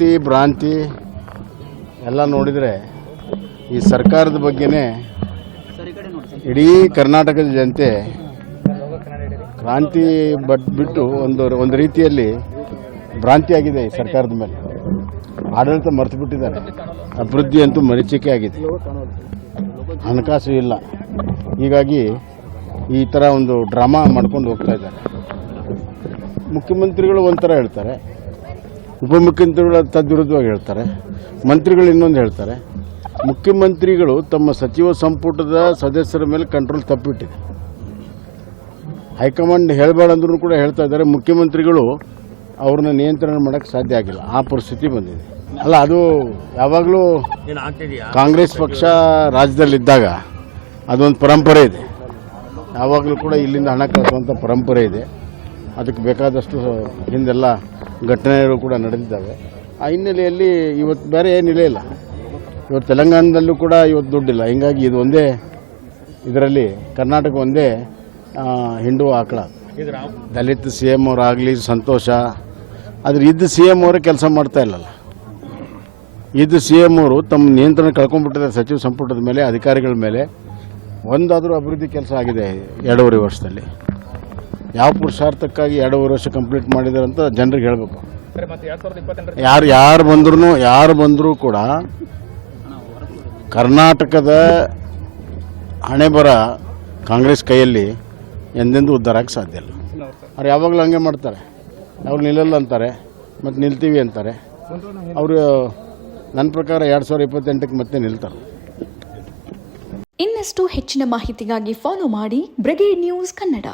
ಭ್ರಾಂತಿ ಎಲ್ಲ ನೋಡಿದರೆ ಈ ಸರ್ಕಾರದ ಬಗ್ಗೆನೇ ಇಡೀ ಕರ್ನಾಟಕದ ಜನತೆ ಕ್ರಾಂತಿ ಬಿಟ್ಟು ಒಂದು ರೀತಿಯಲ್ಲಿ ಭ್ರಾಂತಿಯಾಗಿದೆ ಈ ಸರ್ಕಾರದ ಮೇಲೆ. ಆಡಳಿತ ಮರೆತು ಬಿಟ್ಟಿದ್ದಾರೆ. ಅಭಿವೃದ್ಧಿ ಅಂತೂ ಮರೀಚಿಕೆ ಆಗಿದೆ, ಹಣಕಾಸು ಇಲ್ಲ. ಹೀಗಾಗಿ ಈ ಥರ ಒಂದು ಡ್ರಾಮಾ ಮಾಡ್ಕೊಂಡು ಹೋಗ್ತಾ ಇದ್ದಾರೆ. ಮುಖ್ಯಮಂತ್ರಿಗಳು ಒಂಥರ ಹೇಳ್ತಾರೆ, ಉಪಮುಖ್ಯಮಂತ್ರಿಗಳು ತದ್ವಿರುದ್ಧವಾಗಿ ಹೇಳ್ತಾರೆ, ಮಂತ್ರಿಗಳು ಇನ್ನೊಂದು ಹೇಳ್ತಾರೆ. ಮುಖ್ಯಮಂತ್ರಿಗಳು ತಮ್ಮ ಸಚಿವ ಸಂಪುಟದ ಸದಸ್ಯರ ಮೇಲೆ ಕಂಟ್ರೋಲ್ ತಪ್ಪಿಟ್ಟಿದೆ. ಹೈಕಮಾಂಡ್ ಹೇಳಬೇಡ ಅಂದ್ರೂ ಕೂಡ ಹೇಳ್ತಾ ಇದ್ದಾರೆ. ಮುಖ್ಯಮಂತ್ರಿಗಳು ಅವ್ರನ್ನ ನಿಯಂತ್ರಣ ಮಾಡೋಕ್ಕೆ ಸಾಧ್ಯ ಆಗಿಲ್ಲ, ಆ ಪರಿಸ್ಥಿತಿ ಬಂದಿದೆ. ಅಲ್ಲ, ಅದು ಯಾವಾಗಲೂ ಕಾಂಗ್ರೆಸ್ ಪಕ್ಷ ರಾಜ್ಯದಲ್ಲಿದ್ದಾಗ ಅದೊಂದು ಪರಂಪರೆ ಇದೆ. ಯಾವಾಗಲೂ ಕೂಡ ಇಲ್ಲಿಂದ ಹಣ ಕಳಿಸುವಂಥ ಪರಂಪರೆ ಇದೆ. ಅದಕ್ಕೆ ಬೇಕಾದಷ್ಟು ಹಿಂದೆಲ್ಲ ಘಟನೆಗಳು ಕೂಡ ನಡೆದಿದ್ದಾವೆ. ಆ ಹಿನ್ನೆಲೆಯಲ್ಲಿ ಇವತ್ತು ಬೇರೆ ಏನಿಲ್ಲ ಇಲ್ಲ. ಇವತ್ತು ತೆಲಂಗಾಣದಲ್ಲೂ ಕೂಡ ಇವತ್ತು ದುಡ್ಡಿಲ್ಲ. ಹೀಗಾಗಿ ಇದು ಒಂದೇ ಇದರಲ್ಲಿ ಕರ್ನಾಟಕ ಒಂದೇ ಹಿಂಡುವ ಆಕಳ. ದಲಿತ ಸಿ ಎಮ್ ಅವರಾಗಲಿ ಸಂತೋಷ, ಆದರೆ ಇದ್ದ ಸಿ ಎಮ್ ಅವರೇ ಕೆಲಸ ಮಾಡ್ತಾ ಇಲ್ಲಲ್ಲ. ಇದ್ದ ಸಿ ಎಮ್ ಅವರು ತಮ್ಮ ನಿಯಂತ್ರಣ ಕಳ್ಕೊಂಡ್ಬಿಟ್ಟಿದ್ದಾರೆ ಸಚಿವ ಸಂಪುಟದ ಮೇಲೆ, ಅಧಿಕಾರಿಗಳ ಮೇಲೆ. ಒಂದಾದರೂ ಅಭಿವೃದ್ಧಿ ಕೆಲಸ ಆಗಿದೆ 2.5 ವರ್ಷದಲ್ಲಿ. ಯಾವ ಪುರುಷಾರ್ಥಕ್ಕಾಗಿ 2.5 ವರ್ಷ ಕಂಪ್ಲೀಟ್ ಮಾಡಿದ್ದಾರೆ ಅಂತ ಜನರಿಗೆ ಹೇಳಬೇಕು. ಯಾರು ಬಂದರೂ ಕೂಡ ಕರ್ನಾಟಕದ ಹಣೆ ಬರ ಕಾಂಗ್ರೆಸ್ ಕೈಯಲ್ಲಿ ಎಂದೆಂದೂ ಉದ್ಧಾರ ಆಗಕ್ಕೆ ಸಾಧ್ಯ ಇಲ್ಲ. ಅವ್ರು ಯಾವಾಗಲೂ ಹಂಗೆ ಮಾಡ್ತಾರೆ. ಅವ್ರು ನಿಲ್ಲಲ್ಲ ಅಂತಾರೆ, ಮತ್ತು ನಿಲ್ತೀವಿ ಅಂತಾರೆ. ಅವರು ನನ್ನ ಪ್ರಕಾರ 2028ಕ್ಕೆ ಮತ್ತೆ ನಿಲ್ತಾರೆ. ಇನ್ನಷ್ಟು ಹೆಚ್ಚಿನ ಮಾಹಿತಿಗಾಗಿ ಫಾಲೋ ಮಾಡಿ ಬ್ರಿಗೇಡ್ ನ್ಯೂಸ್ ಕನ್ನಡ.